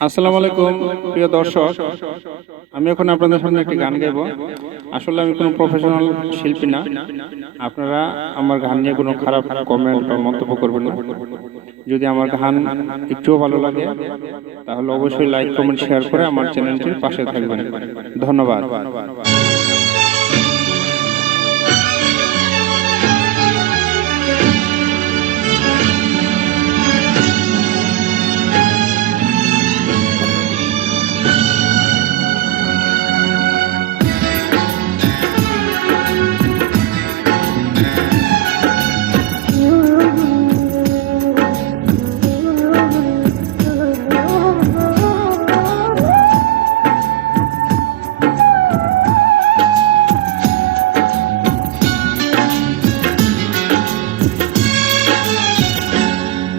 আসসালামু আলাইকুম, প্রিয় দর্শক। আমি এখন আপনাদের সামনে একটি গান গাইব। আসলে আমি কোনো প্রফেশনাল শিল্পী না। আপনারা আমার গান নিয়ে কোনো খারাপ কমেন্ট বা মন্তব্য করবেন না। যদি আমার গান একটুও ভালো লাগে, তাহলে অবশ্যই লাইক কমেন্ট শেয়ার করে আমার চ্যানেলটির পাশে থাকবেন। ধন্যবাদ।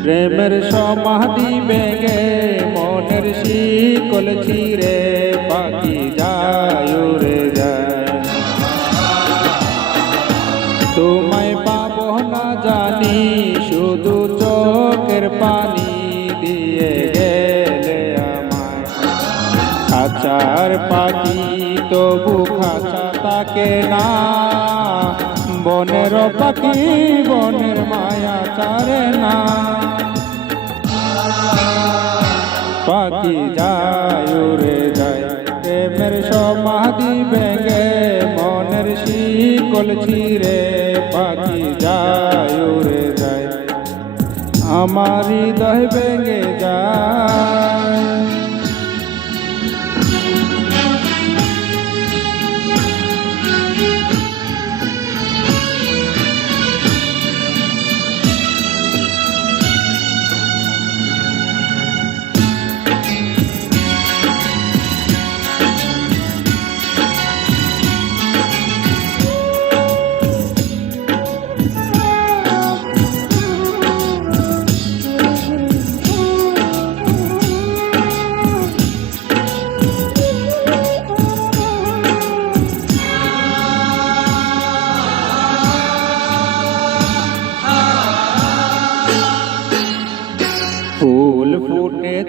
প্রেমের সমাধি বেগে মনের শিকল ছিঁড়ে পাখি যায় উড়ে যায়। তোমায় পাবো না জানি, শুধু চোখের পানি দিয়ে গেলে আমায়। খাঁচার পাখি তবু খাঁচা তাকে না বনের পাখি, বনের মায়া চারে না। পাখি যায়, উড়ে যায়, প্রেমের সমাধি ভেঙে, মনের শিকল ছিঁড়ে। পাখি যায় যায়, আমার হৃদয় ভেঙে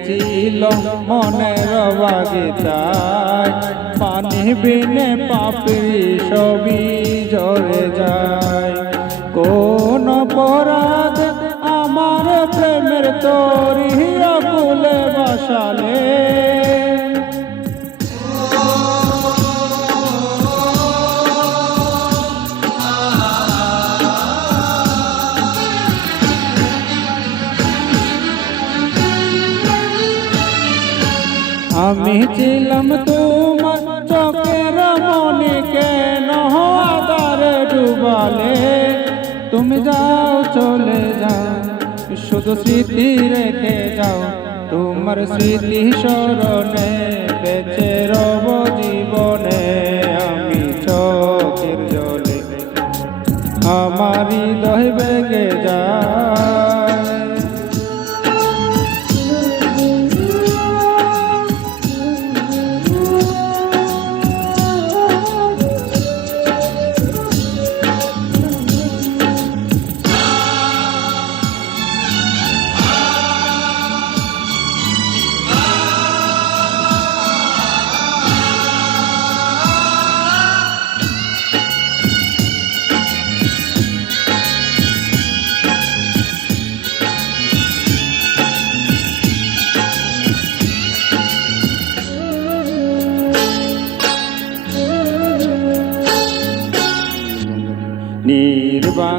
ফুটেছিল মনের বাগিচায়। পানি বিনে পাপি সবই ঝরে যায়। কোন পরাগ আমার প্রেমের তরি ফুলে বসালে আমি ছিলাম তোমার চোখের মনে কেন? ডুবালে। তুমি যাও, চলে যাও। শুধু স্মৃতি রেখে যাও। তোমার স্মৃতি স্মরণে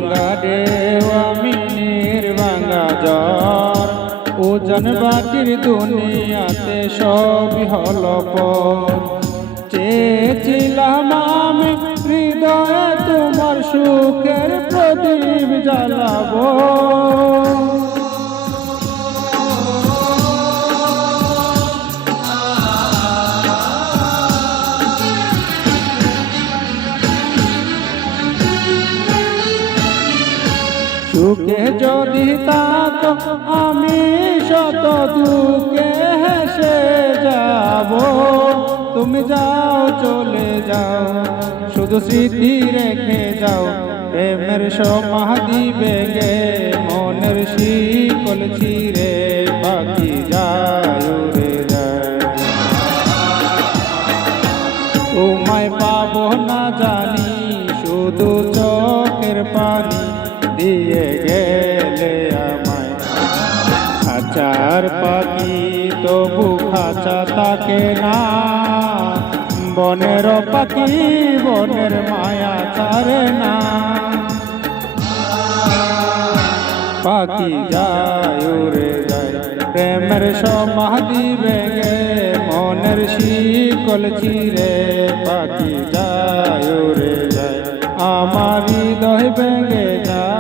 নির্বাঙ্গা দেও আমি নির্বাঙ্গা জ্বর। ওজন বাকির দুনিয়াতে সবই হল পর চেয়েছিলাম আমি হৃদয়ে তোমার সুখের প্রদীপ জ্বালাবো। সুখে যদি তাত আমি শত দুঃখে হেসে যাব। তুমি যাও, চলে যাও, শুধু স্মৃতি রেখে যাও। প্রেমের সমাধি গে মনের শিকল ছিঁড়ে বাকি যায় রে যায়। তোমায় পাবো না জানি, শুধু চোখের পানি। দিয়ে গেলে আমায়। খাঁচার পাখি তবু খাঁচা তাকে না। বনের পাখি বনের মায়া ছাড়ে না। পাখি যায়, উড়ে যায়, প্রেমের সমাধি ভেঙে, মনের শিকল চিরে পাখি যায়, উড়ে যায়, আমার হৃদয় ভেঙে যায়।